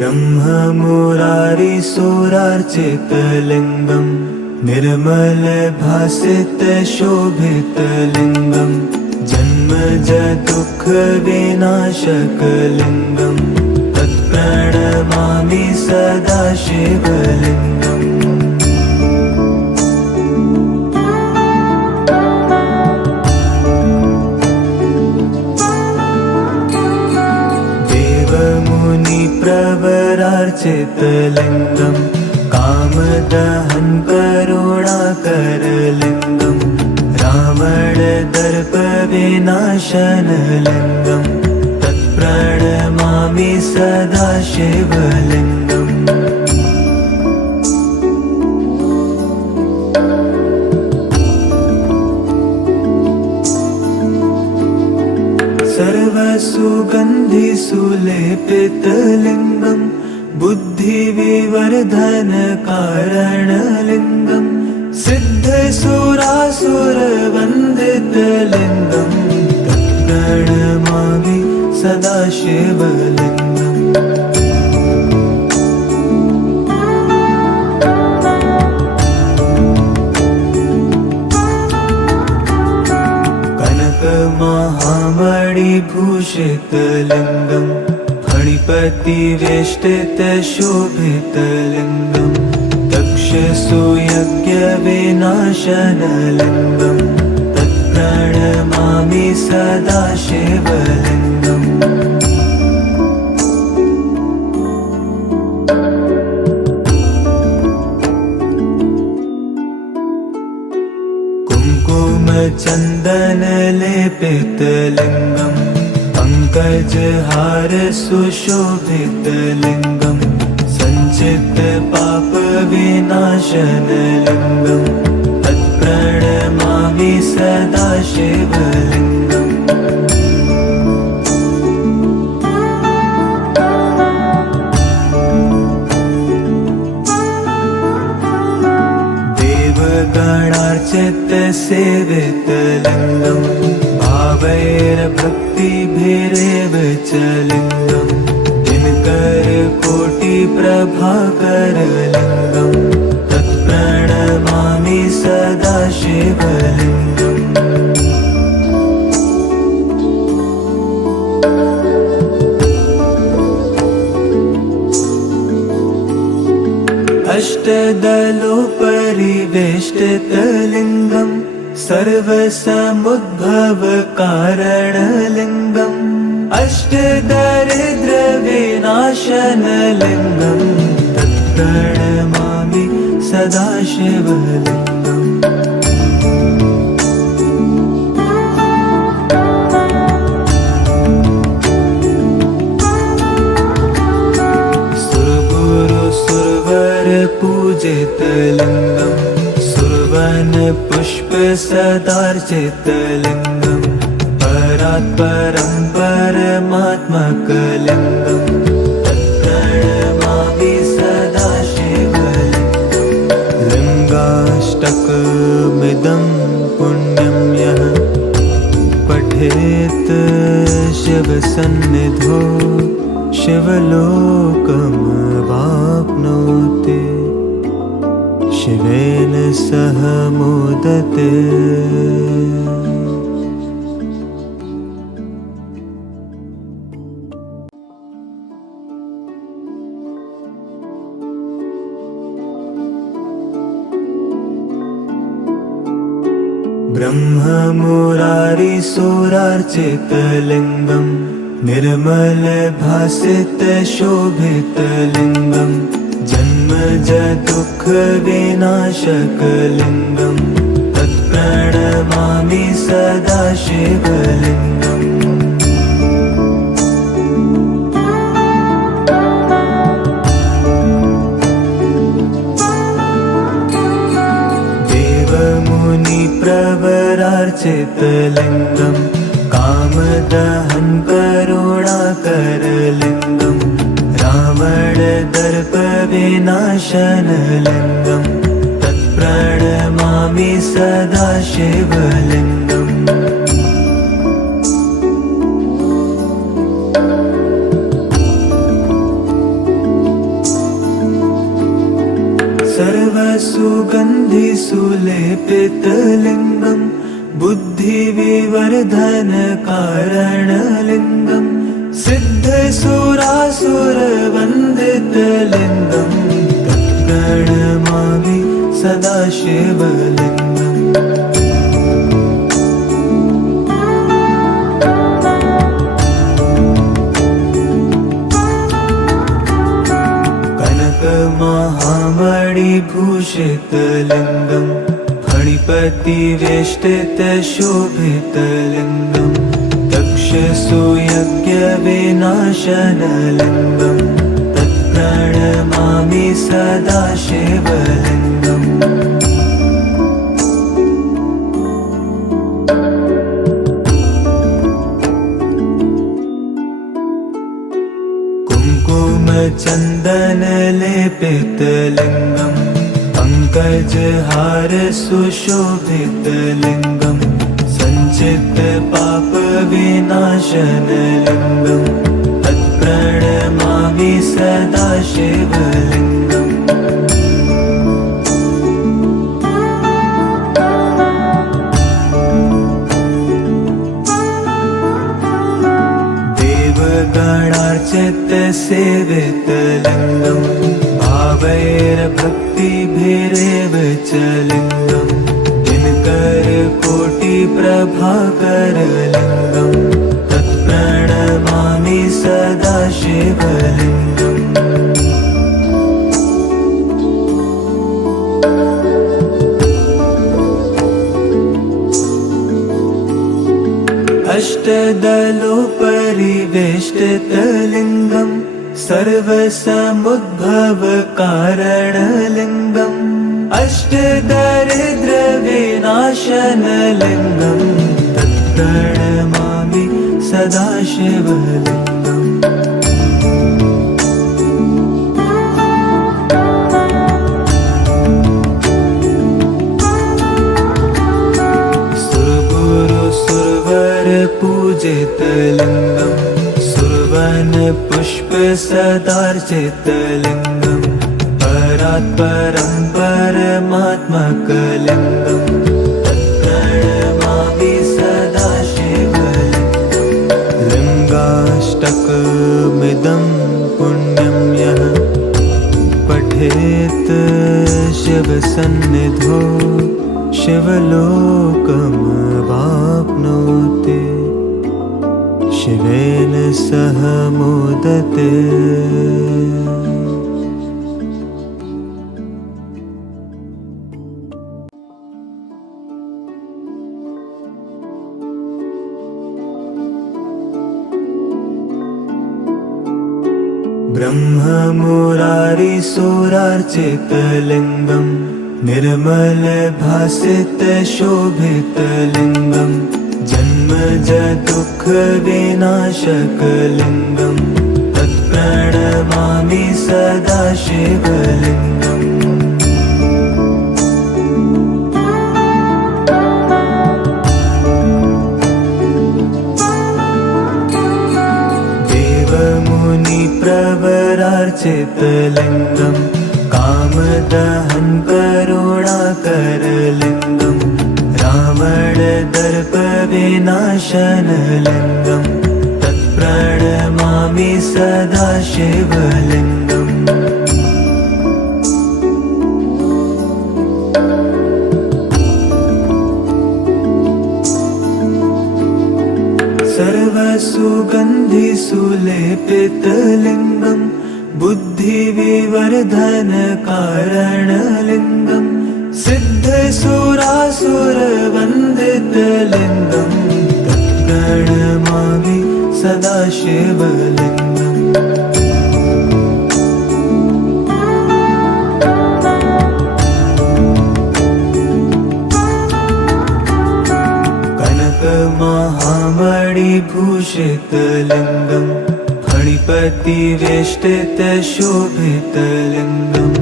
ब्रह्ममुरारिसुरार्चितलिङ्गं निर्मलभासितशोभितलिङ्गं जन्मजदुःखविनाशकलिङ्गं तत्प्रणमामि सदा शिवलिङ्गम्। देवमुनिप्रवरार्चितलिङ्गं कामदहन करुणाकरलिङ्गं रावणदर्पविनाशनलिङ्गं तत्प्रणमामि सदा शिवलिङ्गम्। सर्वसुगन्धिसुलेपितलिङ्गं बुद्धिविवर्धनकारणलिङ्गं सिद्धसुरासुरवन्दितलिङ्गं तत्प्रणमामि सदा शिवलिङ्गम्। कनकमहामणिभूषितलिङ्गं फणिपतिवेष्टितशोभितलिङ्गं दक्षसुयज्ञविनाशनलिङ्गं तत्प्रणमामि सदा शिवलिङ्गम्। कुङ्कुमचन्दनलेपितलिङ्गं पङ्कजहारसुशोभितलिङ्गं सञ्चितपापविनाशनलिङ्गं तत्प्रणमामि सदा शिवलिङ्गम्। देवगणार्चितसेवितलिङ्गं भावैर्भक्तिभिरेव च लिङ्गं दिनकरकोटिप्रभाकरलिङ्गं तत्प्रणमामि सदा शिवलिङ्गम्। अष्टदलोपरिवेष्टितलिङ्गं सर्वसमुद्भवकारणलिङ्गम् अष्टदरिद्रविनाशनलिङ्गं तत्प्रणमामि सदा शिवलिङ्गम्। पूजितलिङ्गं सुरवनपुष्पसदार्चितलिङ्गं परात्परं परमात्मकलिङ्गं तत्प्रणमामि सदा शिवलिङ्गम्। लिङ्गाष्टकमिदं पुण्यं यः पठेत् शिवसन्निधौ शिवलोकमवाप्नोति शिवेन सह मोदते। ब्रह्ममुरारिसुरार्चितलिङ्गं निर्मलभासितशोभितलिङ्गं जन्मजदुःखविनाशकलिङ्गं तत्प्रणमामि सदा शिवलिङ्गम्। देवमुनिप्रवरार्चितलिङ्गं कामदहन करुणाकरलिङ्गं रावणदर्पविनाशनलिङ्गं तत्प्रणमामि सदा शिवलिङ्गम्। सर्वसुगन्धिसुलेपितलिङ्गम् बुद्धिविवर्धनकारणलिङ्गम् सिद्धसुरासुरवन्दितलिङ्गम् तत्प्रणमामि सदा शिवलिङ्गम्। कनकमहामणिभूषितलिङ्गम् फणिपतिवेष्टितशोभितलिङ्गम् दक्षसूयज्ञविनाशनलिङ्गम् तत्प्रणमामि सदा शिवलिङ्गम्। कुङ्कुमचन्दनलेपितलिङ्गम् पङ्कजहार सुशोभितलिङ्गम् सञ्चितपापविनाशनलिङ्गम् तत्प्रणमामि सदा शिवलिङ्गम्। देवगणार्चितसेवितलिङ्गम् भावैर्भक्तिभिरेव च लिङ्गम् दिनकरकोटिप्रभाकरलिङ्गम् तत्प्रणमामि सदा शिवलिङ्गम्। अष्टदलोपरिवेष्टितलिङ्गम् सर्वसमुद्भवकारणलिङ्गम् अष्टदरिद्रविनाशनलिङ्गम् तत्प्रणमामि सदा शिवलिङ्गम्। पूजितलिङ्गम् सुरवनपुष्पसदार्चितलिङ्गम् परात्परं परमात्मकलिङ्गम् तत्प्रणमामि सदा शिवलिङ्गम्। लिङ्गाष्टकमिदं पुण्यं यः पठेत् शिवसन्निधौ शिवलोकमवाप्नोति शिवेन सह मोदते। ब्रह्ममुरारिसुरार्चितलिङ्गम् निर्मलभासितशोभितलिङ्गम् जन्मजदुःखविनाशकलिङ्गम् तत्प्रणमामि सदा शिवलिङ्गम्। देवमुनिप्रवरार्चितलिङ्गम् कामदहं करुणाकरलिङ्गम् रावणदर्पविनाशनलिङ्गम् तत्प्रणमामि सदा शिवलिङ्गम्। सर्वसुगन्धिसुलेपितलिङ्गम् बुद्धिविवर्धनकारणलिङ्गम् सिद्धसुरासुरवन्दितलिङ्गम् तत्प्रणमामि सदा शिवलिङ्गम्। कनकमहामणिभूषितलिङ्गम् फणिपतिवेष्टितशोभितलिङ्गम्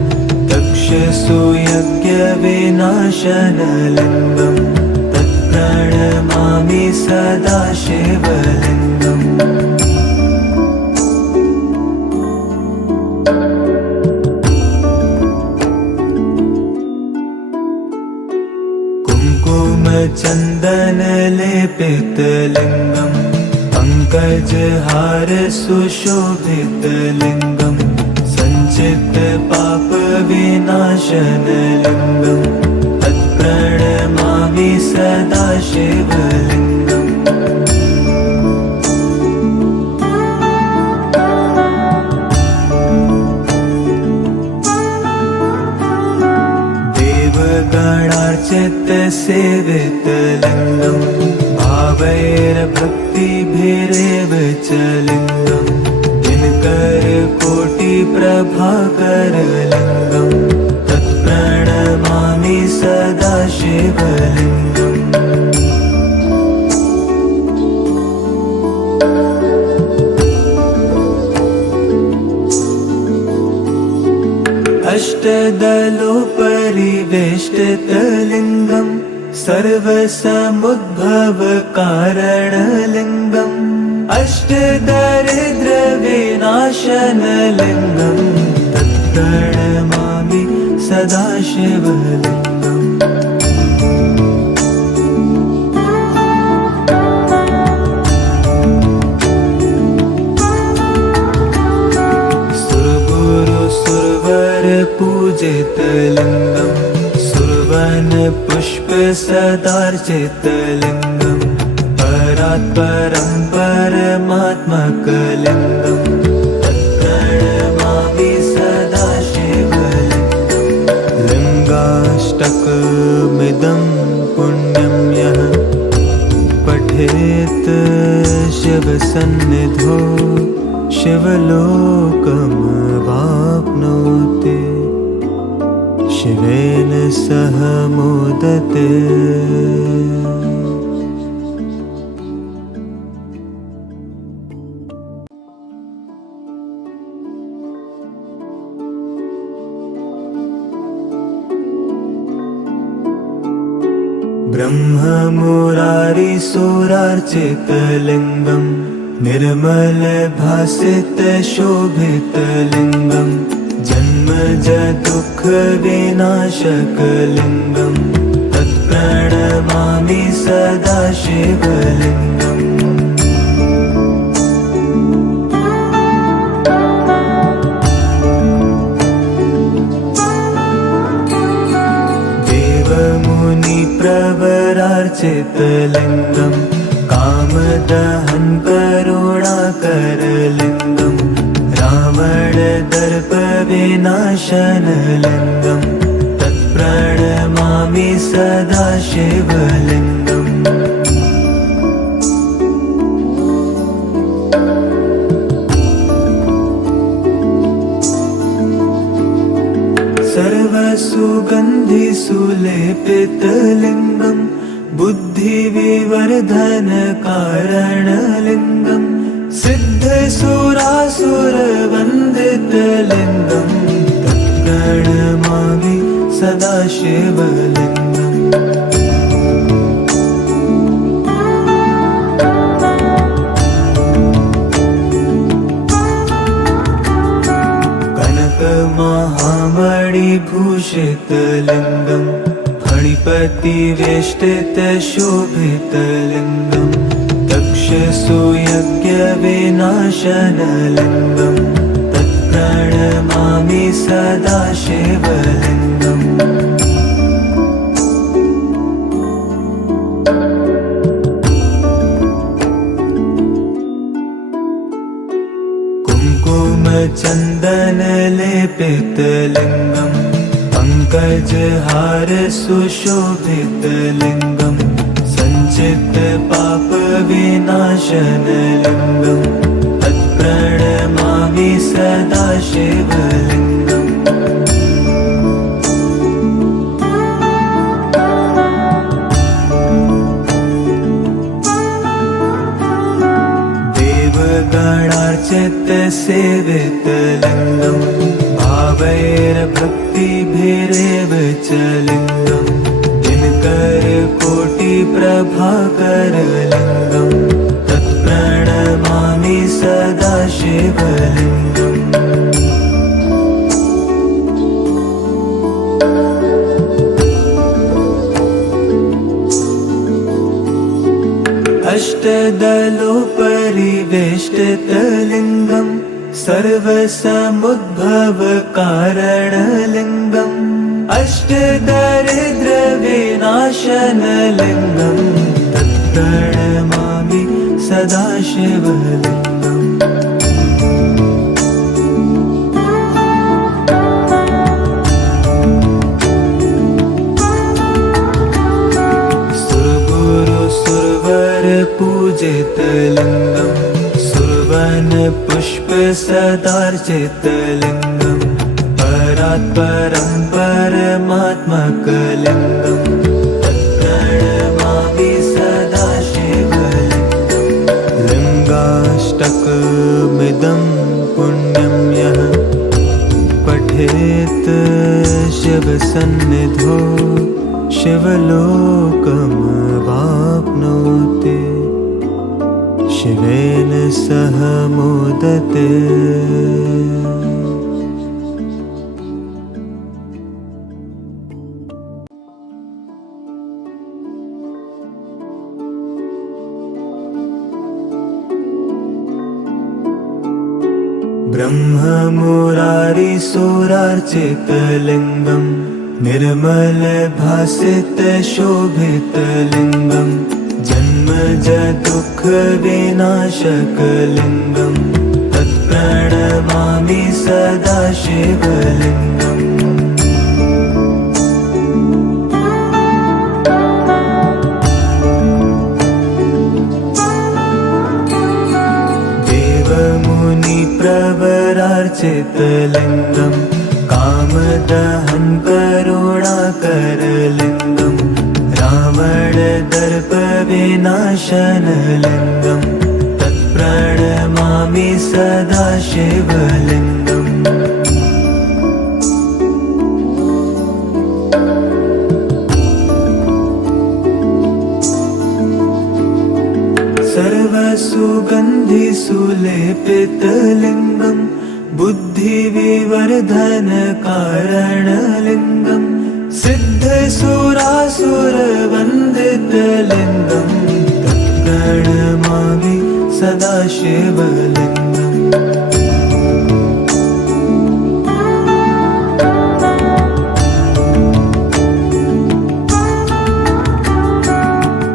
दक्षसूयज्ञविनाशनलिङ्गम् तत्प्रणमामि सदा शिवलिङ्गम्। कुङ्कुम चन्दन लेपितलिङ्गम् पङ्कजहार सुशोभितलिङ्गम् सञ्चित पाप विनाशनलिङ्गम् तत्प्रणमामि सदा शिवलिङ्गम् देवगणार्चित सेवितलिङ्गम् भावैर्भक्तिभिरेव च लिङ्गम् दिनकर कोटि प्रभाकरलिङ्गम् तत्प्रणमामि सदा शिवलिङ्गम् अष्टदलोपरिवेष्टितलिङ्गम् सर्वसमुद्भवकारणलिङ्गम् अष्टदरिद्रविनाशनलिङ्गम् तत्प्रणमामि सदा शिवलिङ्गम् पूजितलिङ्गम् सुरवन पुष्प सदार्चितलिङ्गम् परात्परं परमात्मकलिङ्गम् तत्प्रणमामि सदा शिवलिङ्गम् लिङ्गाष्टकमिदं पुण्यं यः पठेत् शिवसन्निधौ शिवलोकमवाप्नोति शिवेन सह मोदते ब्रह्ममुरारिसुरार्चितलिङ्गम् निर्मल भासित शोभितलिङ्गम् जन्मज दुःख विनाशकलिङ्गम् तत्प्रणमामि सदा शिवलिङ्गम् देवमुनिप्रवरार्चितलिङ्गम् कामदहन करुणाकरलिङ्गम् रावणदर्प विनाशनलिङ्गम् तत्प्रणमामि सदा शिवलिङ्गम् सर्वसुगन्धिसुलेपितलिङ्गम् बुद्धिविवर्धनकारणलिङ्गम् सिद्धसुरासुरवन्दितलिङ्गम् तत्प्रणमामि सदा शिवलिङ्गम् कनकमहामणिभूषितलिङ्गम् फणिपतिवेष्टितशोभितलिङ्गम् दक्षसुयज्ञविनाशनलिङ्गम् तत्प्रणमामि सदा शिवलिङ्गम् कुङ्कुमचन्दनलेपितलिङ्गम् पङ्कजहार सुशोभितलिङ्गम् सञ्चित पाप विनाशनलिङ्गम् तत्प्रणमामि सदा शिवलिङ्गम् देवगणार्चित सेवितलिङ्गम् भावैर्भक्तिभिरेव च लिङ्गम् दिनकर कोटि प्रभाकरलिङ्गम् तत्प्रणमामि सदा शिवलिङ्गम् अष्टदलोपरिवेष्टितलिङ्गम् सर्वसमुद्भवकारणलिङ्गम् अष्टदारिद्र्यविनाशनलिङ्गम् तत्प्रणमामि सदा शिवलिङ्गम्। पूजितलिङ्गम् सुरवन पुष्प सदार्चितलिङ्गम् परात्परं परमात्मकलिङ्गम् तत्प्रणमामि सदा शिवलिङ्गम्। लिङ्गाष्टकमिदं पुण्यं यः पठेत् शिवसन्निधौ शिवलोकमवाप्नोति शिवेन सह मोदते। ब्रह्ममुरारिसुरार्चितलिङ्गम् निर्मल भासित शोभितलिङ्गम् जन्मज दुःख विनाशकलिङ्गम् तत्प्रणमामि सदा शिवलिङ्गम्। देवमुनिप्रवरार्चितलिङ्गम् कामदहन करुणाकरलिङ्गम् रावणदर्प विनाशनलिङ्गम् तत्प्रणमामि सदा शिवलिङ्गम्। सर्वसुगन्धिसुलेपितलिङ्गम् बुद्धिविवर्धनकारणलिङ्गम् सिद्धसुरासुरवन्दितलिङ्गम् तत्प्रणमामि सदा शिवलिङ्गम्।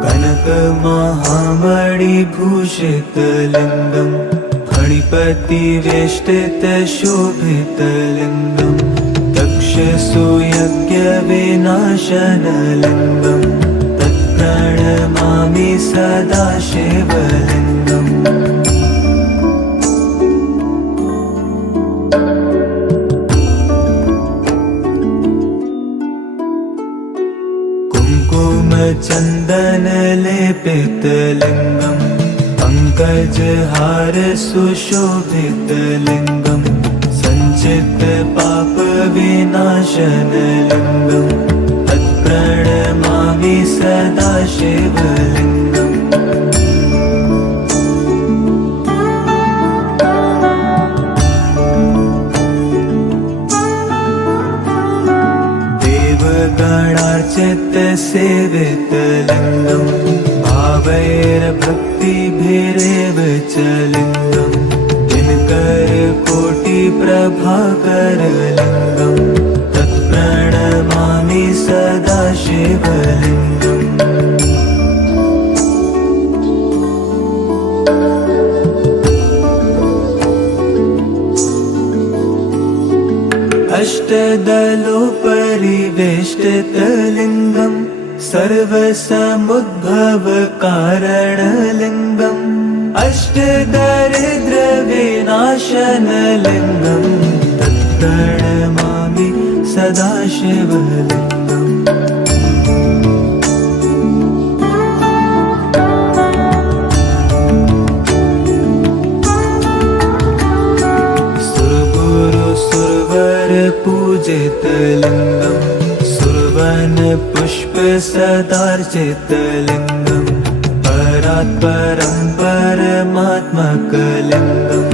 कनकमहामणिभूषितलिङ्गम् फणिपतिवेष्टितशोभितलिङ्गम् दक्षसुयज्ञविनाशनलिङ्गम् तत्प्रणमामि सदा शिवलिङ्गम्। कुङ्कुमचन्दनलेपितलिङ्गम् पङ्कजहार सुशोभितलिङ्गम् सञ्चित पाप विनाशनलिङ्गम् तत्प्रणमामि सदा शिवलिङ्गम्। देवगणार्चितसेवितलिङ्गम् भावैर्भक्तिभिरेव च लिङ्गम् दिनकरकोटिप्रभाकरलिङ्गम् तत्प्रणमामि सदा शिवलिङ्गम्। अष्टदलोपरिवेष्टितलिङ्गम् सर्वसमुद्भवकारणलिङ्गम् अष्टदारिद्र्यविनाशनलिङ्गम् तत्प्रणमामि सदा शिवलिङ्गम्। पूजितलिङ्गम् सुरवन पुष्प सदार्चितलिङ्गम् परात्परं परमात्मकलिङ्गम्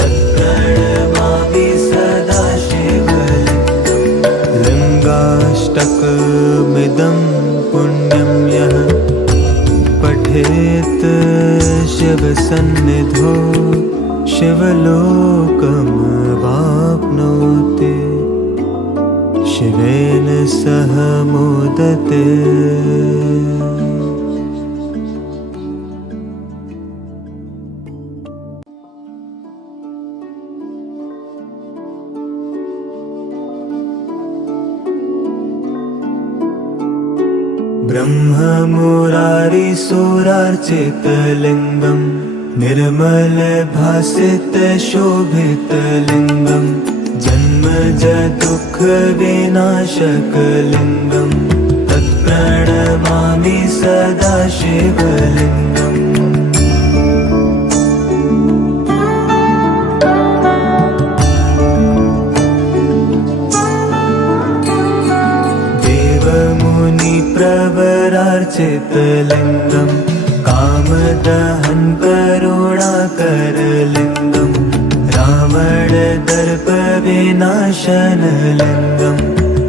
तत्प्रणमामि सदा शिवलिङ्गम्। लिङ्गाष्टकमिदं पुण्यं यः पठेत् शिवसन्निधौ शिवलोकमवाप्नोति शिवेन सह मोदते। ब्रह्ममुरारिसुरार्चितलिङ्गं निर्मलभासितशोभितलिङ्गं जन्मजदुःखविनाशकलिङ्गं तत्प्रणमामि सदा शिवलिङ्गम्। प्रवरार्चितलिङ्गं कामदहन करुणाकरलिङ्गं रावणदर्पविनाशनलिङ्गं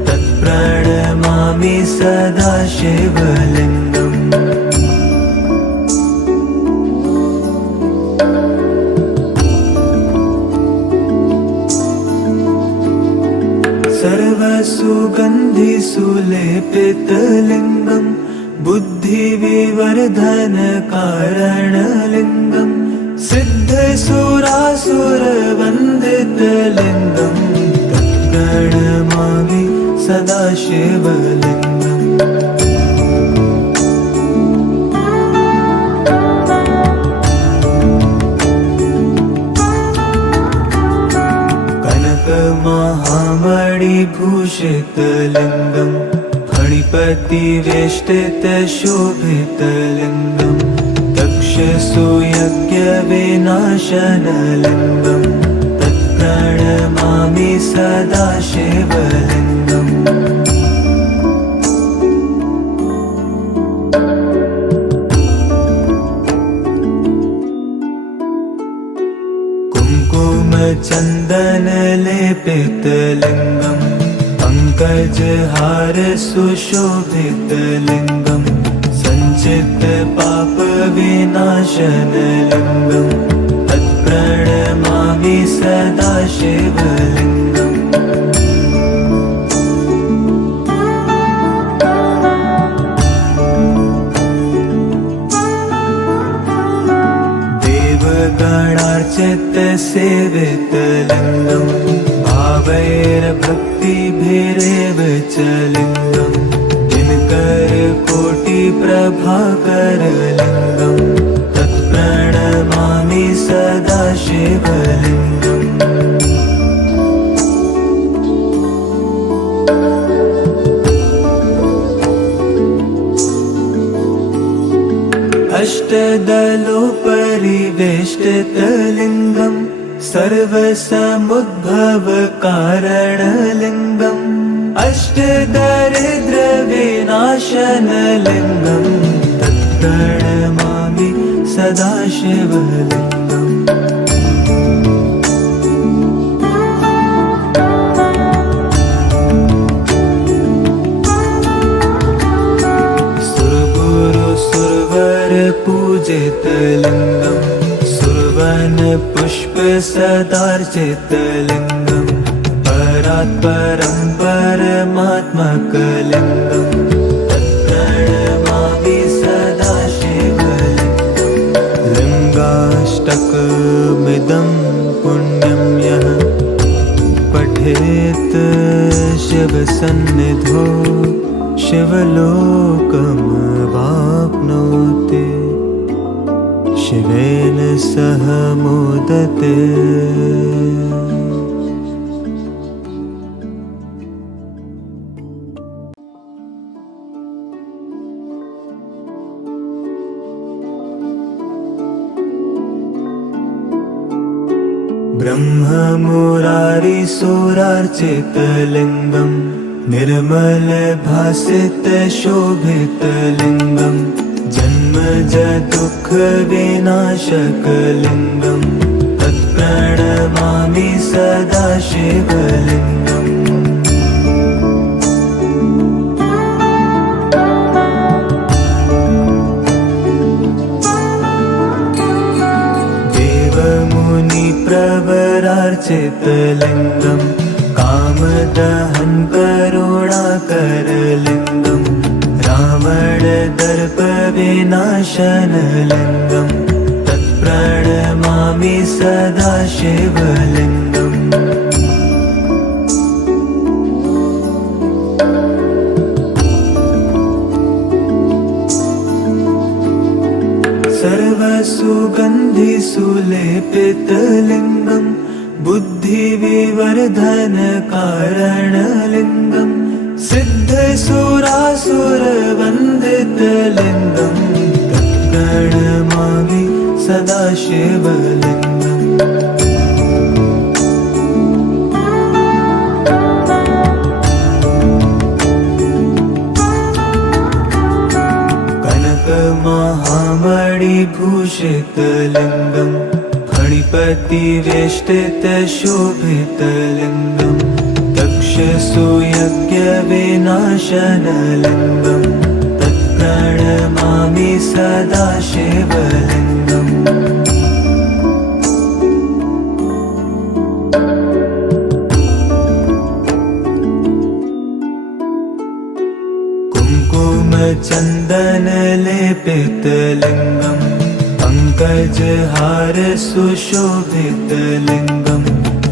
तत्प्रणमामि सदा शिवलिङ्गम्। सर्वसुगन्धिसुलेपितलिङ्गं बुद्धिविवर्धनकारणलिङ्गं सिद्धसुरासुरवन्दितलिङ्गं तत्प्रणमामि सदा शिवलिङ्गम्। महामणिभूषितलिङ्गं फणिपतिवेष्टितशोभितलिङ्गं तक्षसुयज्ञविनाशनलिङ्गं तत्प्रणमामि सदा शिवलिङ्गम्। कुङ्कुमचन्दनलेपितलिङ्गं पङ्कजहार सुशोभितलिङ्गं सञ्चितपापविनाशनलिङ्गं तत्प्रणमामि सदा शिवलिङ्गम्। देवगणार्चितसेवितलिङ्गं भावैर्भक्तिभिरेव च लिङ्गं दिनकरकोटिप्रभाकरलिङ्गं तत्प्रणमामि सदा शिवलिङ्गम्। अष्टदलोपरिवेष्टितलिङ्गं सर्वसमुद्भवकारणलिङ्गम् अष्टदरिद्रविनाशनलिङ्गं तत्प्रणमामि सदा शिवलिङ्गम्। पूजितलिङ्गं सुरवनपुष्पसदार्चितलिङ्गं परात्परं परमात्मकलिङ्गं तत्प्रणमामि सदा शिवलिङ्गम्। लिङ्गाष्टकमिदं पुण्यं यः पठेत् शिवसन्निधौ शिवलोकमवाप्नोति शिवेन सह मोदते। ब्रह्ममुरारिसुरार्चितलिङ्गं निर्मलभासितशोभितलिङ्गं जन्मजदुःखविनाशकलिङ्गं तत्प्रणमामि सदा शिवलिङ्गम्। सदाशिवलिङ्गं कामदहन करुणाकरलिङ्गं रावणदर्पविनाशनलिङ्गं तत्प्रणमामि सदाशिवलिङ्गम् सर्वसुगन्धिसुलेपितलिङ्गं बुद्धिविवर्धनकारणलिङ्गं सिद्धसुरासुरवन्दितलिङ्गं तत्प्रणमामि सदाशिवलिङ्गम् महामणिभूषितलिङ्गं फणिपतिवेष्टितशोभितलिङ्गं तक्षसुयज्ञविनाशनलिङ्गं तत्प्रणमामि सदाशिवलिङ्गम् कुङ्कुमचन्दनलेपितलिङ्गं पङ्कजहारसुशोभितलिङ्गं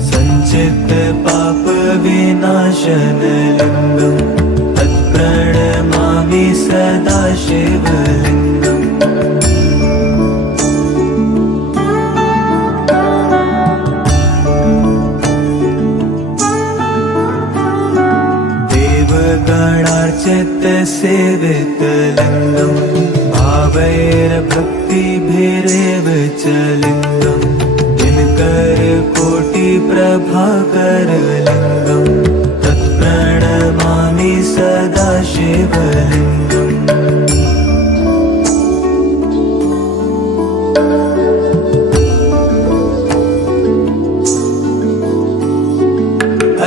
सञ्चितपापविनाशनलिङ्गं तत्प्रणमामि सदाशिवलिङ्गम् देवगणार्चितसेवितलिङ्गं भावैर्भक्तिभिरेव च लिङ्गं दिनकरकोटिप्रभाकरलिङ्गं तत्प्रणमामि सदाशिवलिङ्गम्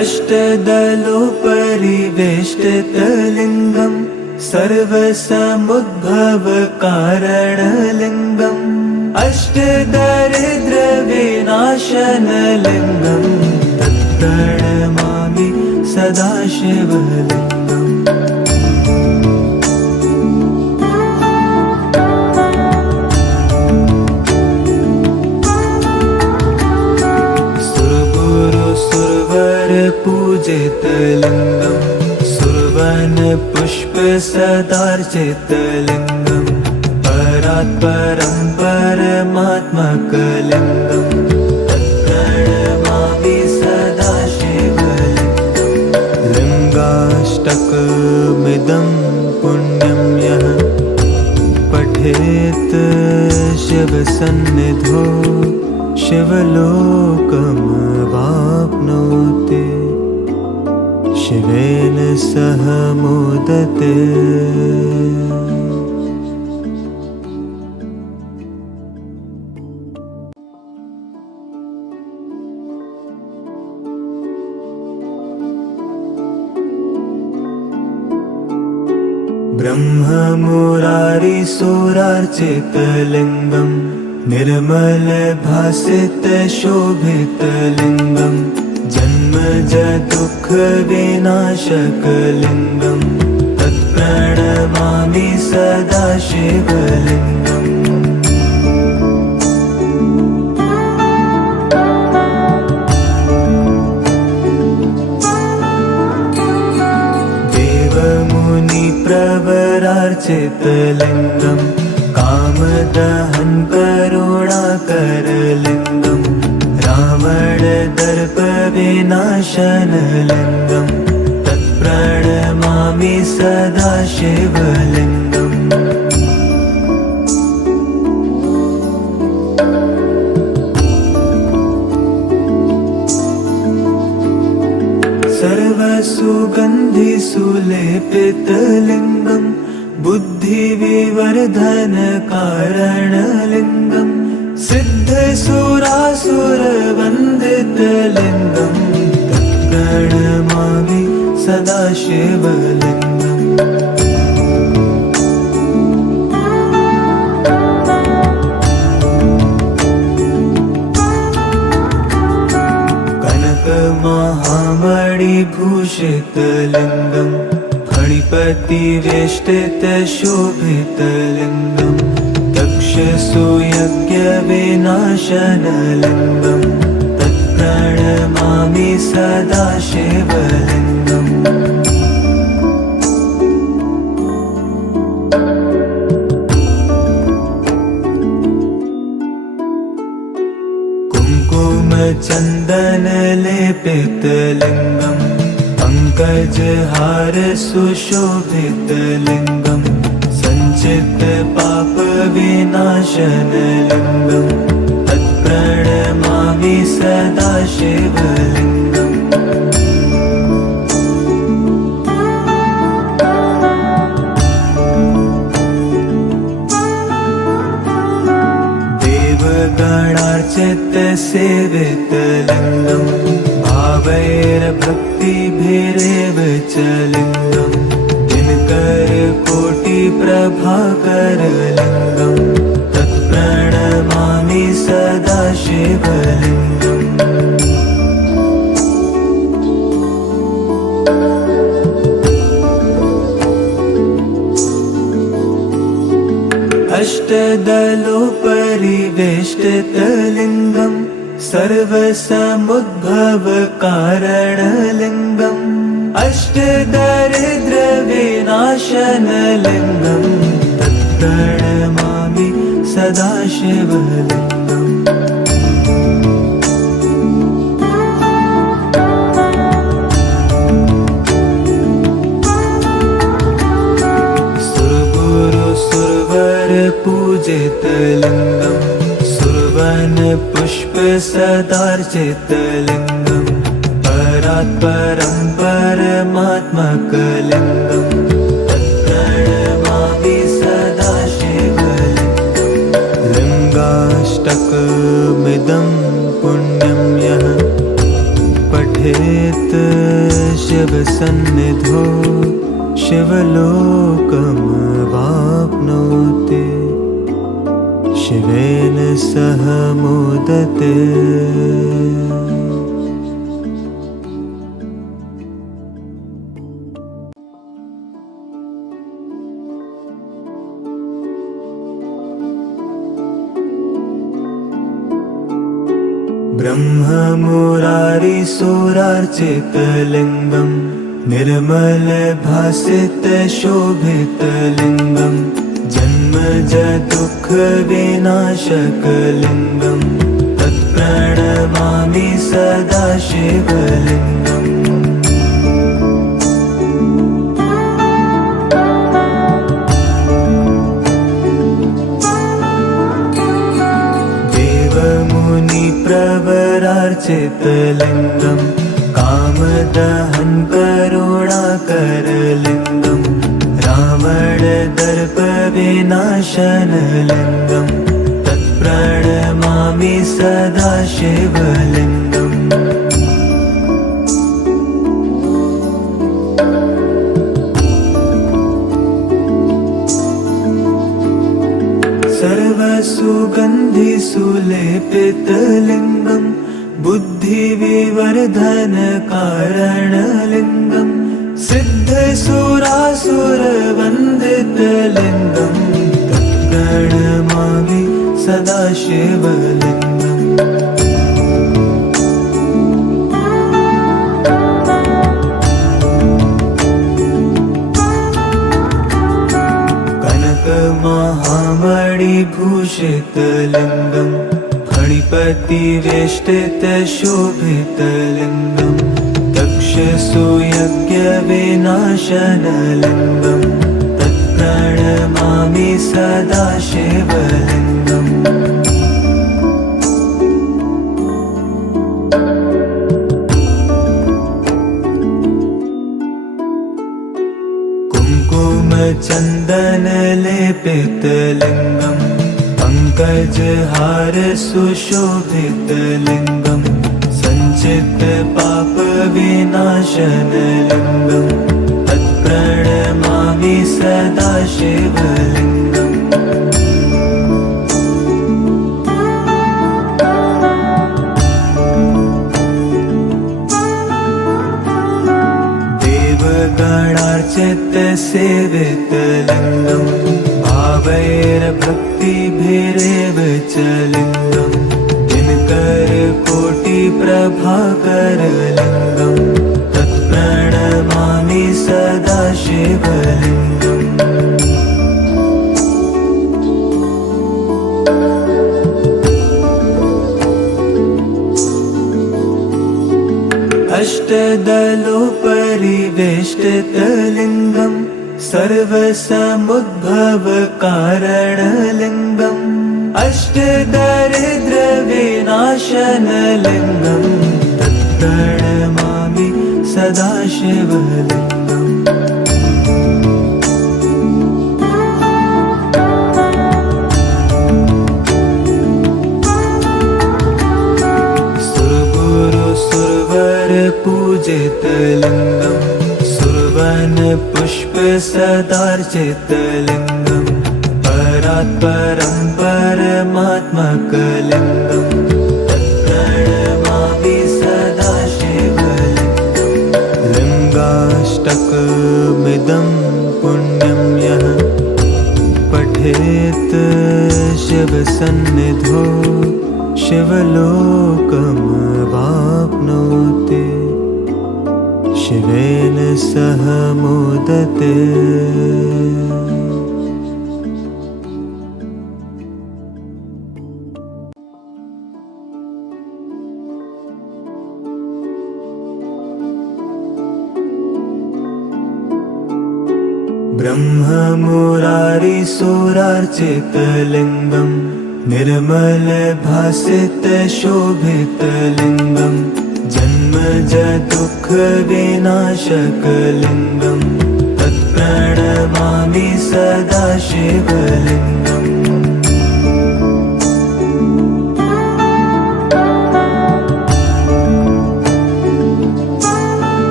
अष्टदलोपरिवेष्टितलिङ्गं सर्वसमुद्भवकारणलिङ्गम् अष्टदरिद्रविनाशनलिङ्गं तत्प्रणमामि सदाशिवलिङ्गम् पूजितलिङ्गं सुरवनपुष्पसदार्चितलिङ्गं परात्परं परमात्मकलिङ्गं तत्प्रणमामि सदाशिवलिङ्गम् लिङ्गाष्टकमिदं पुण्यं यः पठेत् शिवसन्निधौ शिवलोकमवाप्नोति शिवेन सह मोदते। ब्रह्ममुरारिसुरार्चितलिङ्गं निर्मलभासितशोभितलिङ्गं जन्मजदुःखविनाशकलिङ्गं तत्प्रणमामि सदाशिवलिङ्गम् देवमुनिप्रवरार्चितलिङ्गं कामदहन करुणाकरलिङ्गं रावणदर्पविनाशनलिङ्गं तत्प्रणमामि सदाशिवलिङ्गम् सर्वसुगन्धिसुलेपितलिङ्गं बुद्धिविवर्धनकारणलिङ्गं सिद्धसुरासुरवन्दितलिङ्गं तत्प्रणमामि सदाशिवलिङ्गम् भूषितलिङ्गम् फणिपतिवेष्टितशोभितलिङ्गम् तक्षसुयज्ञविनाशनलिङ्गम् तत्प्रणमामि सदा शिवलिङ्गम् कुङ्कुमचन्दनलेपितलिङ्गम् पङ्कजहार सुशोभितलिङ्गम् सञ्चितपापविनाशनलिङ्गम् तत्प्रणमामि सदा शिवलिङ्गम् देवगणार्चितसेवितलिङ्गम् भावैर्भक्तिभिरेव च लिङ्गम् दिनकरकोटिप्रभाकरलिङ्गम् तत्प्रणमामि सदा शिवलिङ्गम् अष्टदलोपरिवेष्टितलिङ्गम् सर्वसमुद्भवकारणलिङ्गम् अष्टदरिद्रविनाशनलिङ्गम् तत्प्रणमामि सदा शिवलिङ्गम् पूजितलिङ्गम् सुरवनपुष्पसदार्चितलिङ्गम् परात्परं परमात्मकलिङ्गम् तत्प्रणमामि सदा शिवलिङ्गम् लिङ्गाष्टकमिदं पुण्यं यः पठेत् शिवसन्निधौ शिवलोकमवाप्नोति शिवेन सह मोदते ब्रह्ममुरारिसुरार्चितलिङ्गम् निर्मलभासितशोभितलिङ्गम् जन्मजदुःखविनाशकलिङ्गम् तत्प्रणमामि सदा शिवलिङ्गम् देवमुनिप्रवरार्चितलिङ्गम् कामदहन करुणाकरलिङ्गम् रावणदर्पविनाशनलिङ्गम् तत्प्रणमामि सदा शिवलिङ्गम् सर्वसुगन्धिसुलेपितलिङ्गम् बुद्धिविवर्धनकारणलिङ्गम् सिद्धसुरासुरवन्दितलिङ्गम् तत्प्रणमामि सदा शिवलिङ्गम् कनकमहामणिभूषितलिङ्गम् फणिपतिवेष्टितशोभितलिङ्गम् तक्षसुयज्ञविनाशनलिङ्गम् तत्प्रणमामि सदा शिवलिङ्गम् कुङ्कुमचन्दनलेपितलिङ्गम् पङ्कजहार सुशोभितलिङ्गम् सञ्चितपापविनाशनलिङ्गम् तत्प्रणमामि सदा शिवलिङ्गम् प्रभाकरलिङ्गं तत्प्रणमामि सदा शिवलिङ्गम् अष्टदलोपरिवेष्टितलिङ्गं सर्वसमुद्भवकारणलिङ्गम् अष्टदरिद्रविनाशनलिङ्गं तत्प्रणमामि सदा शिवलिङ्गम् पूजितलिङ्गं सुरवनपुष्पसदार्चितलिङ्गं परात्परं परमात्मकलिङ्गं तत्प्रणमामि सदा शिवलिङ्गम् लिङ्गाष्टकमिदं पुण्यं यः पठेत् शिवसन्निधौ शिवलोकमवाप्नोति शिवेन सह मोदते। ब्रह्ममुरारिसुरार्चितलिङ्गं निर्मलभासितशोभितलिङ्गं जन्मजदुःखविनाशकलिङ्गं तत्प्रणमामि सदा शिवलिङ्गम्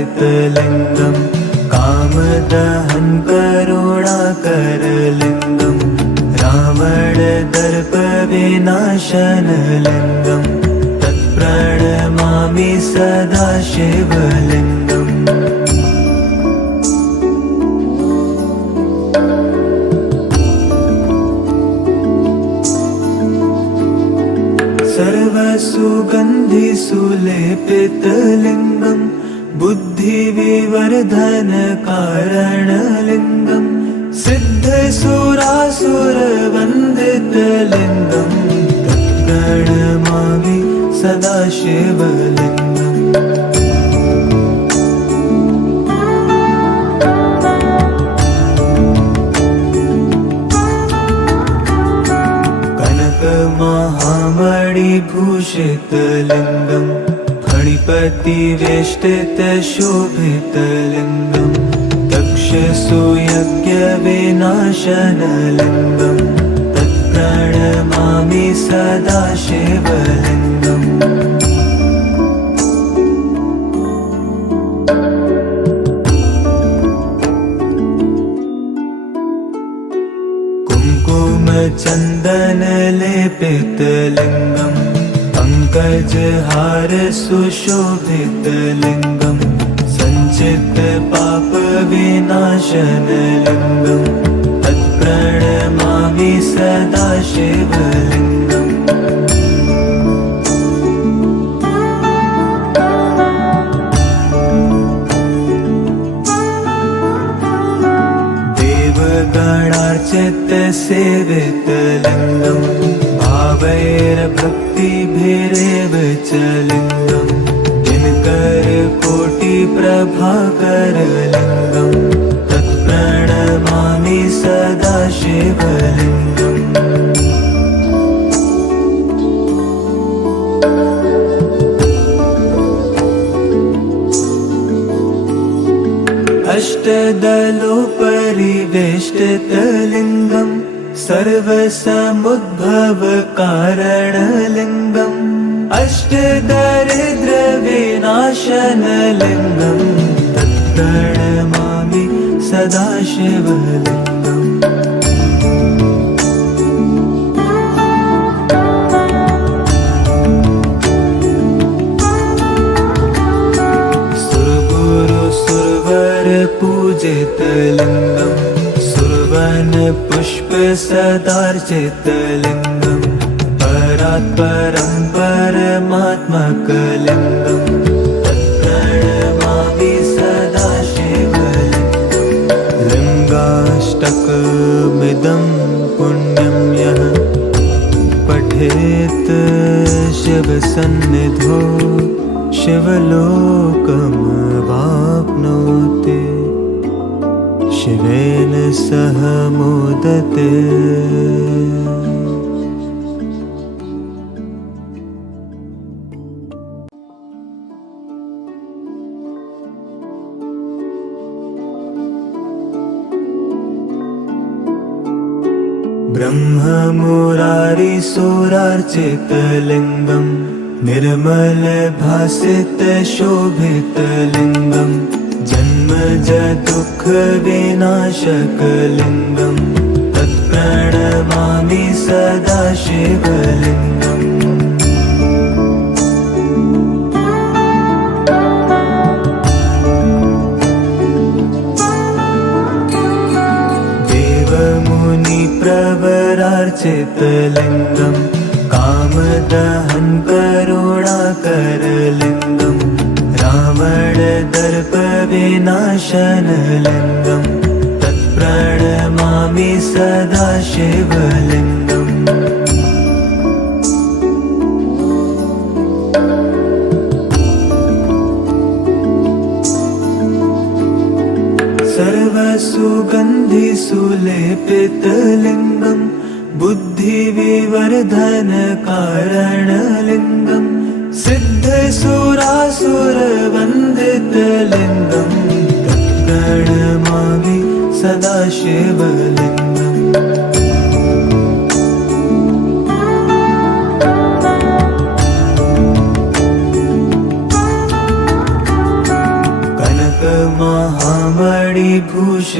देवमुनिप्रवरार्चितलिङ्गं कामदहन करुणाकरलिङ्गं रावणदर्पविनाशनलिङ्गं तत्प्रणमामि सदा शिवलिङ्गम् सर्वसुगन्धिसुलेपितलिङ्गं बुद्धिविवर्धनकारणलिङ्गं सिद्धसुरासुरवन्दितलिङ्गं तत्प्रणमामि सदा शिवलिङ्गम् कनकमहामणिभूषितलिङ्गं फणिपतिवेष्टितशोभितलिङ्गं तक्षसुयज्ञविनाशनलिङ्गं तत्प्रणमामि सदा शिवलिङ्गम् कुङ्कुमचन्दनलेपितलिङ्गं पङ्कजहारसुशोभितलिङ्गं सञ्चितपापविनाशनलिङ्गं तत्प्रणमामि सदा शिवलिङ्गम् देवगणार्चितसेवितलिङ्गं भावैर्भक्तिभिरेव च लिङ्गं दिनकरकोटिप्रभाकरलिङ्गं तत्प्रणमामि सदा शिवलिङ्गम् अष्टदलोपरिवेष्टितलिङ्गं सर्वसमुद्भवकारणलिङ्गम् अष्टदरिद्रविनाशनलिङ्गं तत्प्रणमामि सदा शिवलिङ्गम् पूजितलिङ्गं सुरवनपुष्पसदार्चितलिङ्गं परात् परं परमात्मकलिङ्गम् तत्प्रणमामि सदा शिवलिङ्गम् लिङ्गाष्टकमिदं पुण्यं यः पठेत् शिवसन्निधौ शिवलोकमवाप्नोति शिवेन सह मोदते। ब्रह्ममुरारिसुरार्चितलिङ्गम् निर्मलभासितशोभितलिङ्गम् जन्मजदुःखविनाशकलिङ्गम् तत्प्रणमामि सदा शिवलिङ्गम् देवमुनिप्रवरार्चितलिङ्गम् कामदहन करुणाकरलिङ्गम् रावणदर्पविनाशनलिङ्गम् तत्प्रणमामि सदा शिवलिङ्गम् सर्वसुगन्धिसुलेपितलिङ्गम् बुद्धिविवर्धनकारणलिङ्गम् सिद्धसुरासुरवन्दितलिङ्गम् तत्प्रणमामि सदा शिवलिङ्गम्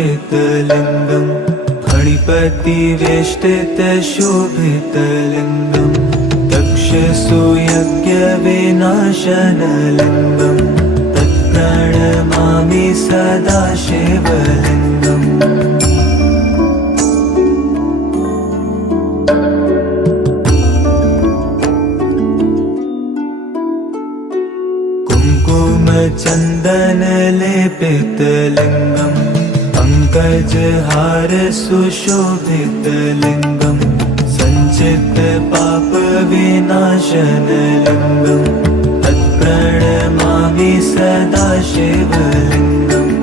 कनकमहामणिभूषितलिङ्गम् फणिपतिवेष्टितशोभितलिङ्गम् दक्षसुयज्ञविनाशनलिङ्गम् तत्प्रणमामि सदा शिवलिङ्गम् कुङ्कुमचन्दनलेपितलिङ्गम् पङ्कजहार सुशोभितलिङ्गम् सञ्चितपापविनाशनलिङ्गम् तत्प्रणमामि सदा शिवलिङ्गम्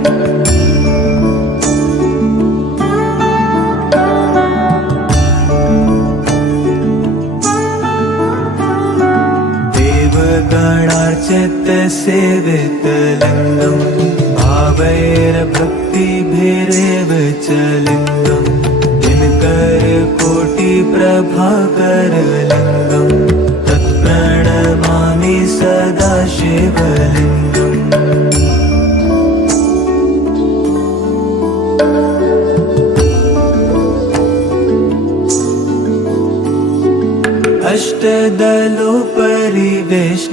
देवगणार्चितसेवितलिङ्गम् भावैर्भक्तिभिरेव च लिङ्गम् दिनकरकोटिप्रभाकरलिङ्गम् तत्प्रणमामि सदा शिवलिङ्गम्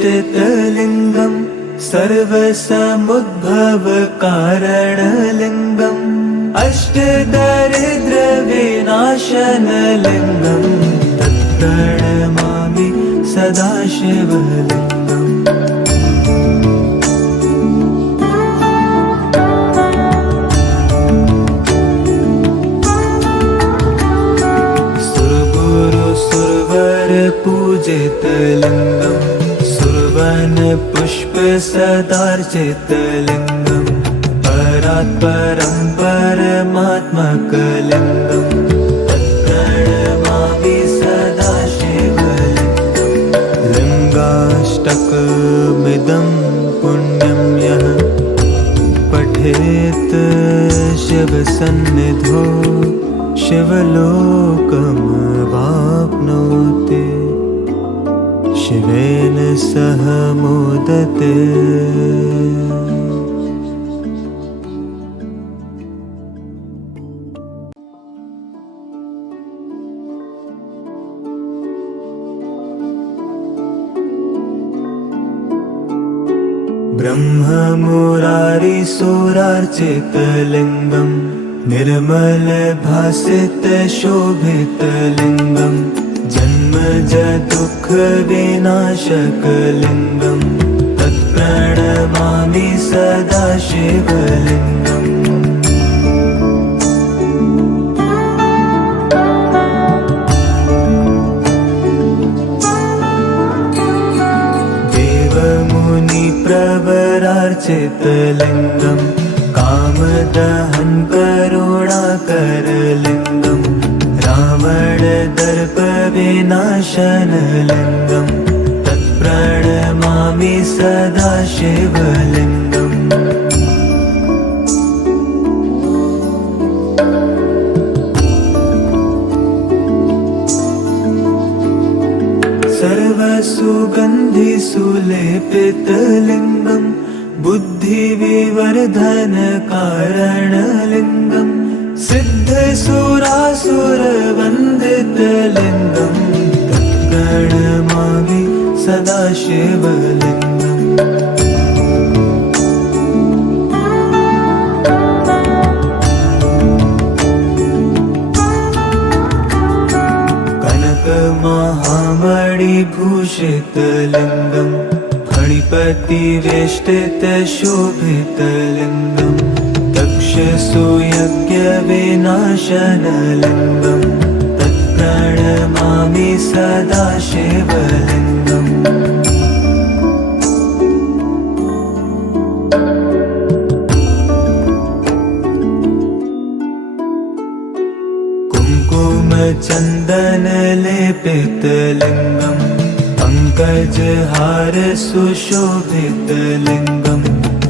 अष्टदलोपरिवेष्टितलिङ्गम् सर्वसमुद्भवकारणलिङ्गम् अष्टदरिद्रविनाशनलिङ्गम् तत्प्रणमामि सदा शिवलिङ्गम् सुरगुरुसुरवरपूजितलिङ्गम् सुरवनपुष्पसदार्चितलिङ्गम् परात् परं परमात्मकलिङ्गम् तत्प्रणमामि सदा शिवलिङ्गम् लिङ्गाष्टकमिदं पुण्यं यः पठेत् शिवसन्निधौ शिवलोकमवाप्नोति शिवेन सह मोदते। ब्रह्ममुरारिसुरार्चितलिङ्गम् निर्मलभासितशोभितलिङ्गम् जन्मज दुःखविनाशकलिङ्गं तत्प्रणमामि सदा शिवलिङ्गम्। देवमुनिप्रवरार्चितलिङ्गं कामदहन करुणाकरलिङ्गं रावणदर्पविनाशनलिङ्गं तत्प्रणमामि सदा शिवलिङ्गम्। सर्वसुगन्धिसुलेपितलिङ्गं बुद्धिविवर्धनकारणलिङ्गं सिद्धसुरासुरवन्दितलिङ्गं तत्प्रणमामि सदा शिवलिङ्गम्। कनकमहामणिभूषितलिङ्गं फणिपतिवेष्टितशोभितलिङ्गं दक्षसूयज्ञविनाशनलिङ्गं तत्प्रणमामि सदा शिवलिङ्गम्। कुङ्कुमचन्दनलेपितलिङ्गं पङ्कजहार सुशोभितलिङ्गं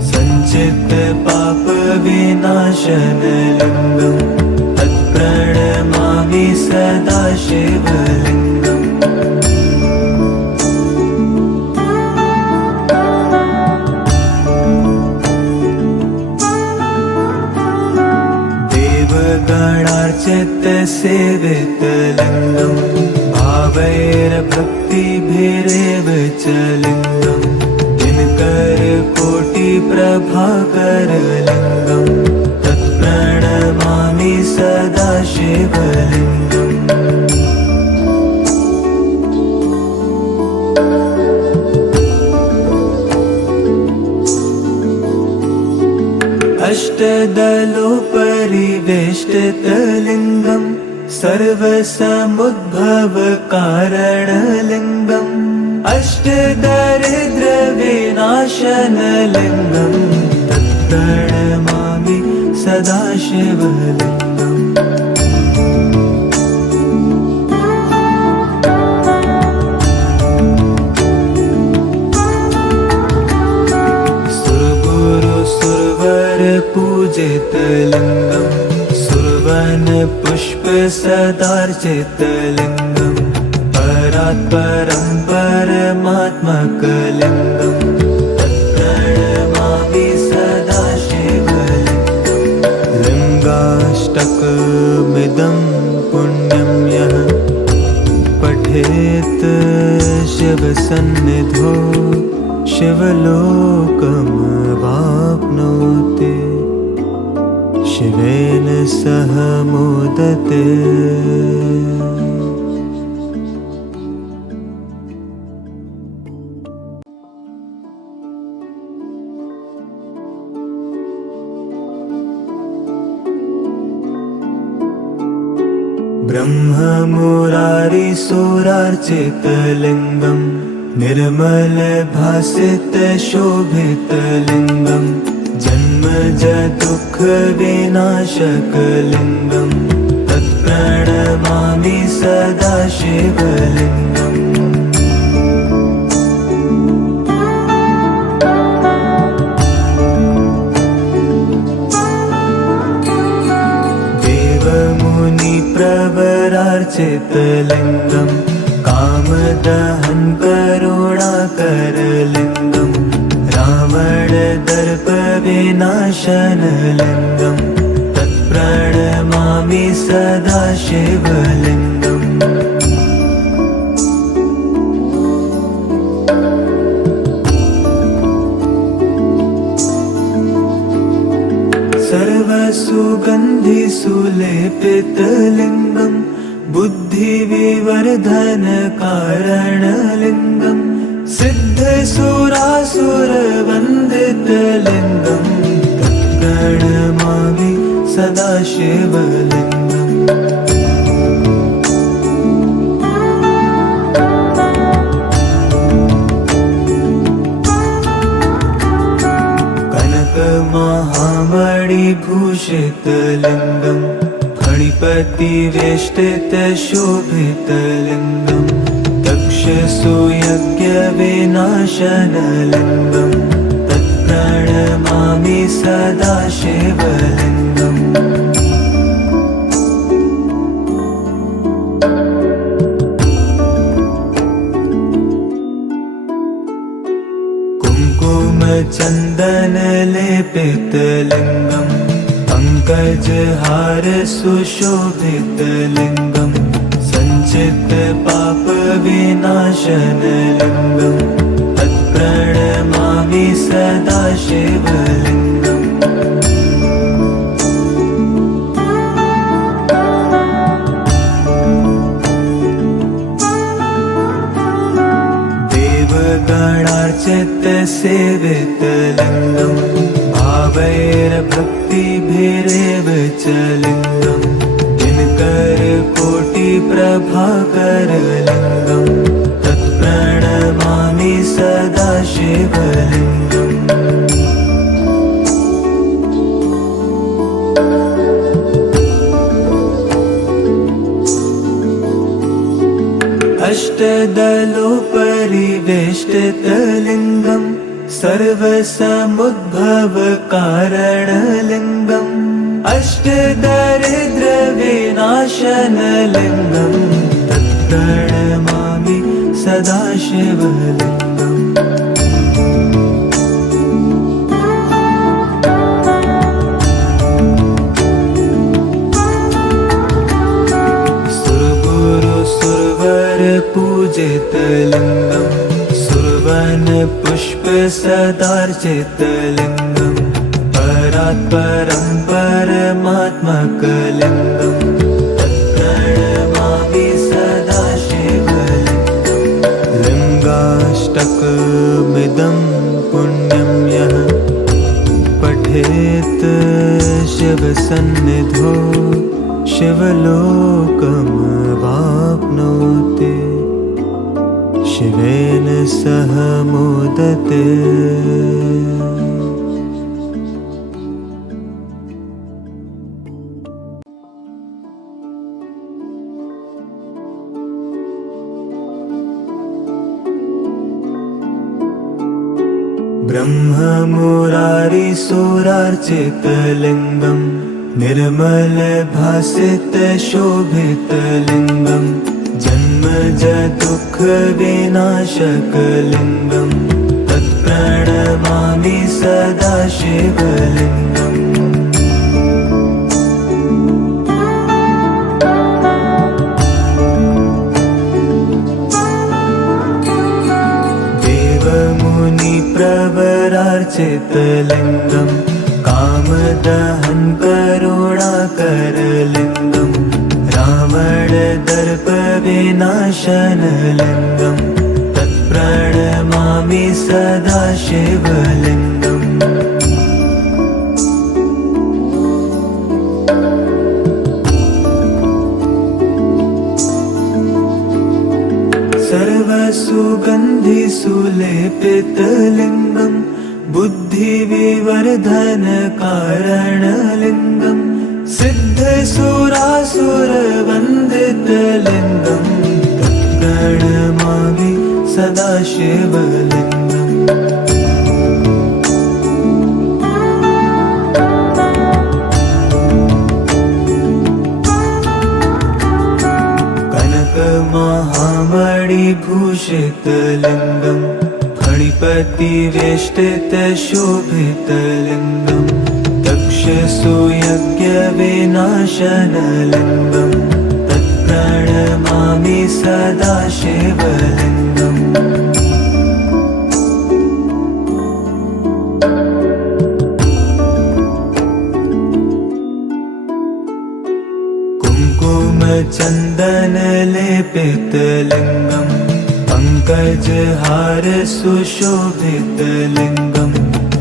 सञ्चितपापविनाशनलिङ्गं तत्प्रणमामि सदा शिवलिङ्गम्। देवगणार्चितसेवितलिङ्गं भावैर्भक्तिभिरेव च लिङ्गं दिनकरकोटिप्रभाकरलिङ्गं तत्प्रणमामि सदा शिवलिङ्गम्। अष्टदलोपरिवेष्टितलिङ्गं सर्वसमुद्भवकारणलिङ्गम् अष्टदरिद्रविनाशनलिङ्गं तत्प्रणमामि सदा शिवलिङ्गम्। पूजितलिङ्गं सुरवनपुष्पसदार्चितलिङ्गं परात्परं परमात्मकलिङ्गं तत्प्रणमामि सदा शिवलिङ्गम्। लिङ्गाष्टकमिदं पुण्यं यः पठेत् शिवसन्निधौ शिवलोकमवाप्नोति शिवेन सह मोदते। ब्रह्ममुरारिसुरार्चितलिङ्गं निर्मलभासितशोभितलिङ्गं जन्मज दुःखविनाशकलिङ्गं तत्प्रणमामि सदा शिवलिङ्गम्। देवमुनिप्रवरार्चितलिङ्गं कामदहन करुणाकरलिङ्गं रावणदर्पविनाशनलिङ्गं तत्प्रणमामि सदा शिवलिङ्गम्। सर्वसुगन्धिसुलेपितलिङ्गं बुद्धिविवर्धनकारणलिङ्गम् सिद्धसुरासुरवन्दितलिङ्गम् तत्प्रणमामि सदा शिवलिङ्गम्। कनकमहामणिभूषितलिङ्गम् फणिपतिवेष्टितशोभितलिङ्गम् तक्षसुयज्ञविनाशनलिङ्गम् तत्प्रणमामि सदा शिवलिङ्गम्। कुङ्कुमचन्दनलेपितलिङ्गम् पङ्कजहार सुशोभितलिङ्गम् सञ्चितपापविनाशनलिङ्गम् तत्प्रणमामि सदा शिवलिङ्गम्। देवगणार्चितसेवितलिङ्गम् भावैर्भक्तिभिरेव च लिङ्गम् दिनकरकोटिप्रभाकरलिङ्गम् तत्प्रणमामि सदा शिवलिङ्गम्। अष्टदलोपरिवेष्टितलिङ्गम् सर्वसमुद्भवकारणलिङ्गम् अष्टदरिद्रविनाशनलिङ्गम् तत्प्रणमामि सदा शिवलिङ्गम्। पूजितलिङ्गम् सुरवनपुष्पसदार्चितलिङ्गम् परात्परं परमात्मकलिङ्गम् तत्प्रणमामि सदा शिवलिङ्गम्। लिङ्गाष्टकमिदं पुण्यं यः पठेत् शिवसन्निधौ शिवलोकमवाप्नोति शिवेन सह मोदते। ब्रह्ममुरारिसुरार्चितलिङ्गम् निर्मलभासितशोभितलिङ्गम् जन्मजदुःखविनाशकलिङ्गम् तत्प्रणमामि सदा शिवलिङ्गम्। देवमुनिप्रवरार्चितलिङ्गम् कामदहन करुणाकरलिङ्गम् रावणदर्पविनाशनलिङ्गम् तत्प्रणमामि सदा शिवलिङ्गम्। सर्वसुगन्धिसुलेपितलिङ्गम् बुद्धिविवर्धनकारणलिङ्गम् सिद्धसुरासुरवन्दितलिङ्गम् तत्प्रणमामि सदा शिवलिङ्गम्। कनकमहामणिभूषितलिङ्गम् फणिपतिवेष्टितशोभितलिङ्गम् तक्षसुयज्ञविनाशनलिङ्गम् तत्प्रणमामि सदा शिवलिङ्गम्। कुङ्कुम कुङ्कुमचन्दनलेपितलिङ्गम् पङ्कजहार सुशोभितलिङ्गम्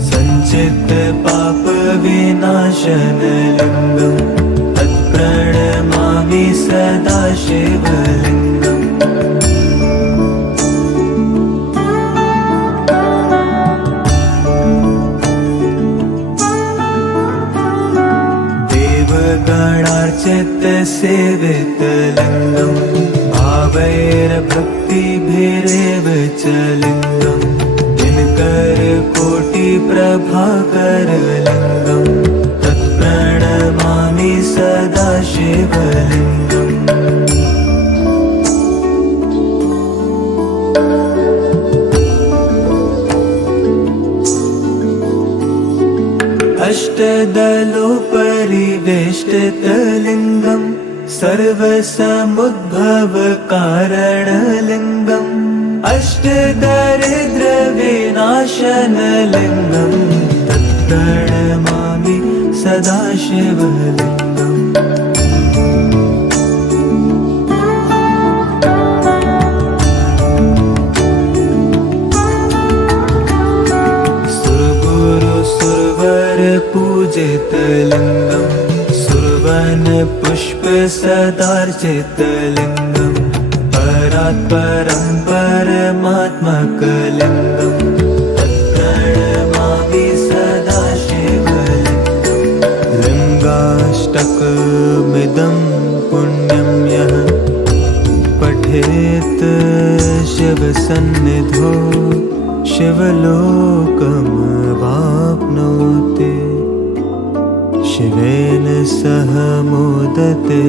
सञ्चितपापविनाशनलिङ्गम् तत्प्रणमामि सदा शिवलिङ्गम्। देवगणार्चितसेवितलिङ्गम् भावैर्भक्तिभिरेव च लिङ्गम् दिनकरकोटिप्रभाकरलिङ्गम् तत्प्रणमामि सदा शिवलिङ्गम्। अष्टदलोपरिवेष्टितलिङ्गम् सर्वसमुद्भवकारणलिङ्गम् अष्टदरिद्रविनाशनलिङ्गम् तत्प्रणमामि सदा शिवलिङ्गम्। पूजितलिङ्गम् सुरवनपुष्पसदार्चितलिङ्गम् परात्परं परमात्मकलिङ्गम् तत्प्रणमामि सदा शिवलिङ्गम्। लिङ्गाष्टकमिदं पुण्यं यः पठेत् शिवसन्निधौ शिवलोकमवाप्नोति शिवेन सह मोदते।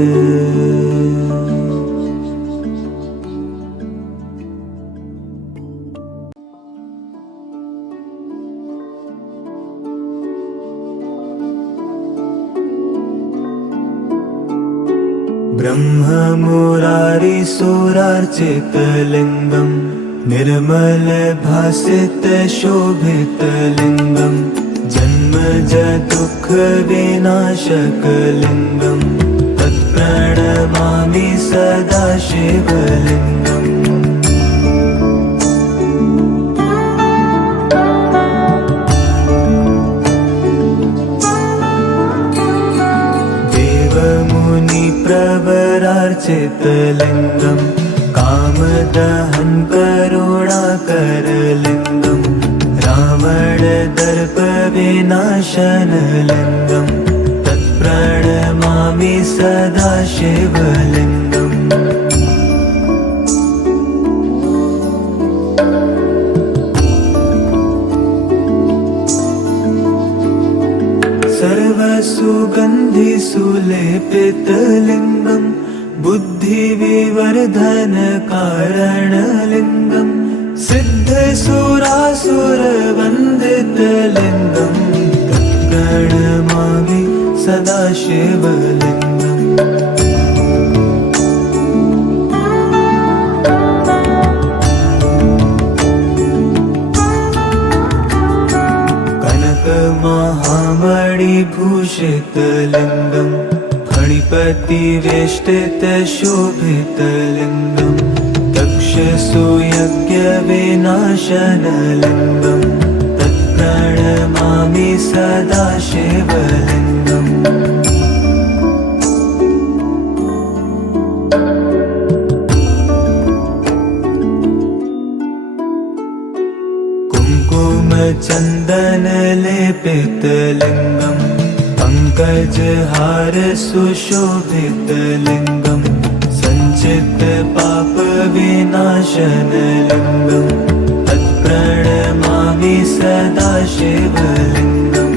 ब्रह्ममुरारिसुरार्चितलिङ्गम् निर्मलभासितशोभितलिङ्गम् जन्मजदुःखविनाशकलिङ्गम् तत्प्रणमामि सदा शिवलिङ्गम्। देवमुनिप्रवरार्चितलिङ्गम् कामदहन करुणाकरलिङ्गम् रावणदर्पविनाशनलिङ्गम् तत्प्रणमामि सदा शिवलिङ्गम्। सर्वसुगन्धिसुलेपितलिङ्गम् बुद्धिविवर्धनकारणलिङ्गम् सिद्धसुरासुरवन्दितलिङ्गम् तत्प्रणमामि सदा शिवलिङ्गम्। कनकमहामणिभूषितलिङ्गम् फणिपतिवेष्टितशोभितलिङ्गम् दक्षसुयज्ञविनाशनलिङ्गम् तत्प्रणमामि सदा शिवलिङ्गम्। कुङ्कुमचन्दनलेपितलिङ्गम् पङ्कजहार सुशोभितलिङ्गम् सञ्चितपापविनाशनलिङ्गम् तत्प्रणमामि सदा शिवलिङ्गम्।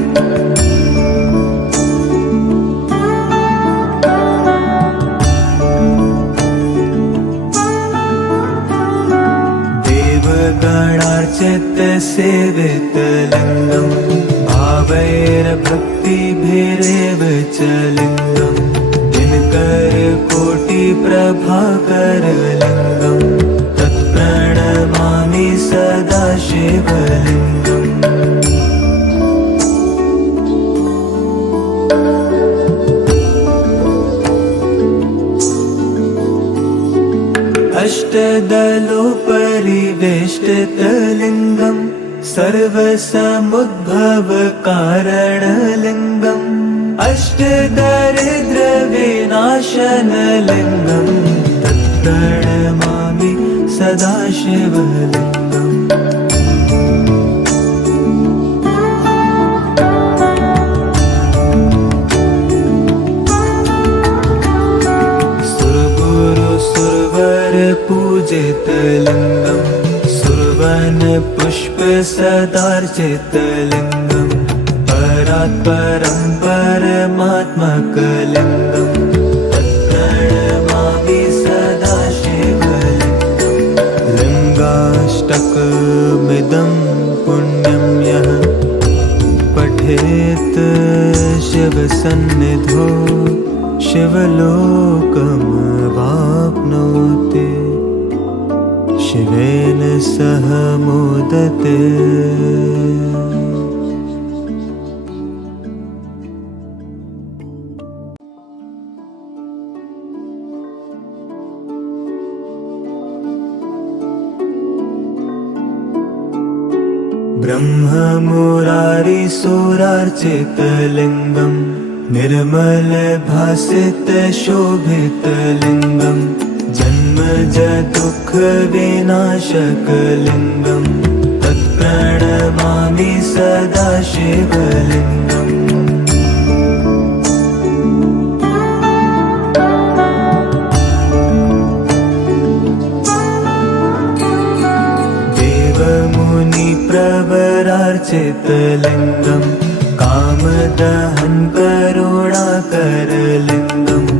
देवगणार्चितसेवितलिङ्गम् भावैर्भक्तिभिरेव च लिङ्गम् दिनकरकोटिप्रभाकरलिङ्गम् तत्प्रणमामि सदा शिवलिङ्गम्। अष्टदलोपरिवेष्टितलिङ्गम् सर्वसमुद्भवकारणलिङ्गम् अष्टदारिद्र्यविनाशनलिङ्गम् तत्प्रणमामि सदा शिवलिङ्गम्। पूजितलिङ्गम् सुरवन पुष्प सदार्चितलिङ्गम् परात्परं परमात्मकलिङ्गम् तत्प्रणमामि सदा शिवलिङ्गम्। लिङ्गाष्टकमिदं पुण्यं यः पठेत् शिवसन्निधौ शिवलोकमवाप्नोति शिवेन सह मोदते। ब्रह्ममुरारिसुरार्चितलिङ्गम् निर्मलभासितशोभितलिङ्गम् जन्मजदुःखविनाशकलिङ्गम् तत्प्रणमामि सदा शिवलिङ्गम्। देवमुनिप्रवरार्चितलिङ्गम् कामदहन करुणाकरलिङ्गम्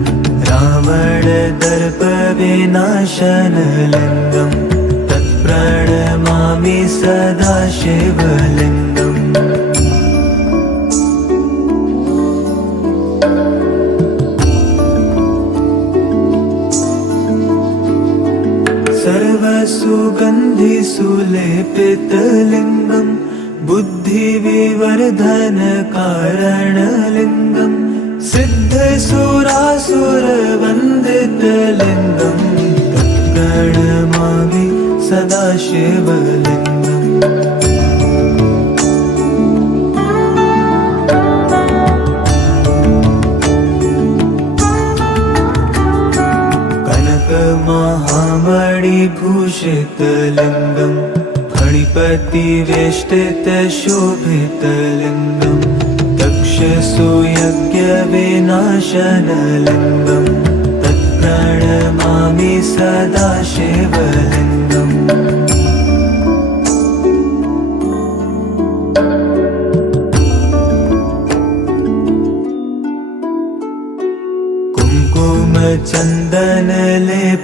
रावणदर्पविनाशनलिङ्गम् तत्प्रणमामि सदा शिवलिङ्गम्। सर्वसुगन्धिसुलेपितलिङ्गम् बुद्धिविवर्धनकारणलिङ्गम् सिद्धसुरासुरवन्दितलिङ्गम् तत्प्रणमामि सदा शिवलिङ्गम्। कनकमहामणिभूषितलिङ्गम् फणिपतिवेष्टितशोभितलिङ्गम् दक्षसुयज्ञविनाशनलिङ्गम् तत्प्रणमामि सदा शिवलिङ्गम्।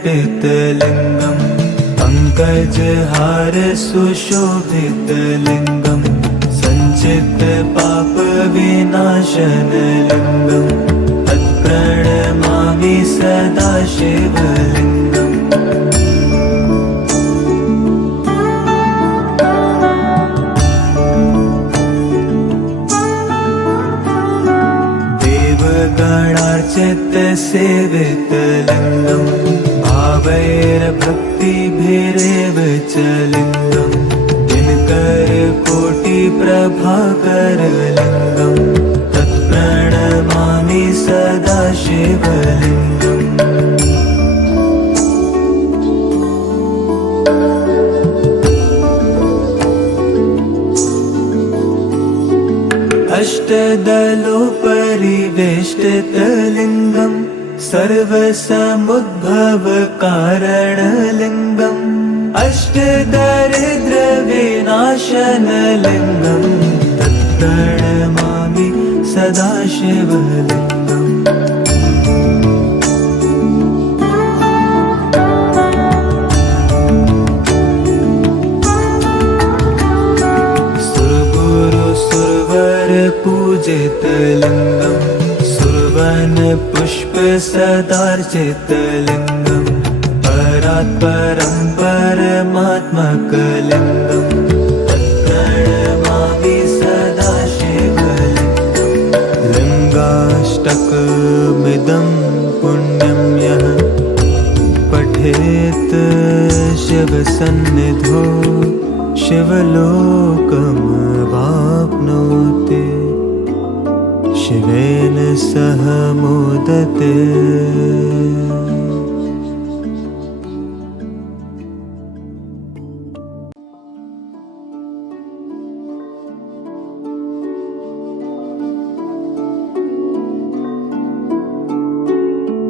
कुङ्कुमचन्दनलेपितलिङ्गम् पङ्कजहार सुशोभितलिङ्गम् सञ्चितपापविनाशनलिङ्गम् तत्प्रणमामि सदा शिवलिङ्गम्। देवगणार्चितसेवितलिङ्गम् भावैर्भक्तिभिरेव च लिङ्गम् दिनकरकोटिप्रभाकरलिङ्गम् तत्प्रणमामि सदा शिवलिङ्गम्। अष्टदलोपरिवेष्टितलिङ्गम् सर्वसमुद्भवकारणलिङ्गम् अष्टदारिद्र्यविनाशनलिङ्गम् तत्प्रणमामि सदा शिवलिङ्गम्। पूजितलिङ्गम् सुरवन पुष्प सदार्चितलिङ्गम् परात्परं परमात्मकलिङ्गम् तत्प्रणमामि सदा शिवलिङ्गम्। लिङ्गाष्टकमिदं पुण्यं यः पठेत् सन्निधौ शिवलोकमवाप्नोति शिवेन सह मोदते।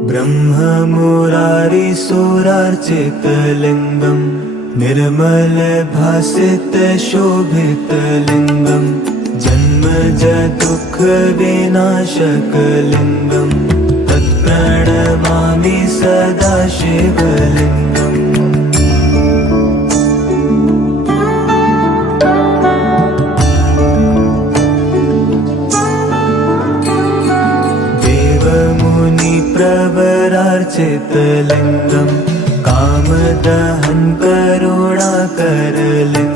ब्रह्ममुरारिसुरार्चितलिङ्गं निर्मलभासितशोभितलिङ्गं जन्मजदुःखविनाशकलिङ्गं तत्प्रणमामि सदा शिवलिङ्गम्। देवमुनिप्रवरार्चितलिङ्गं कामदहन करुणाकरलिङ्गम्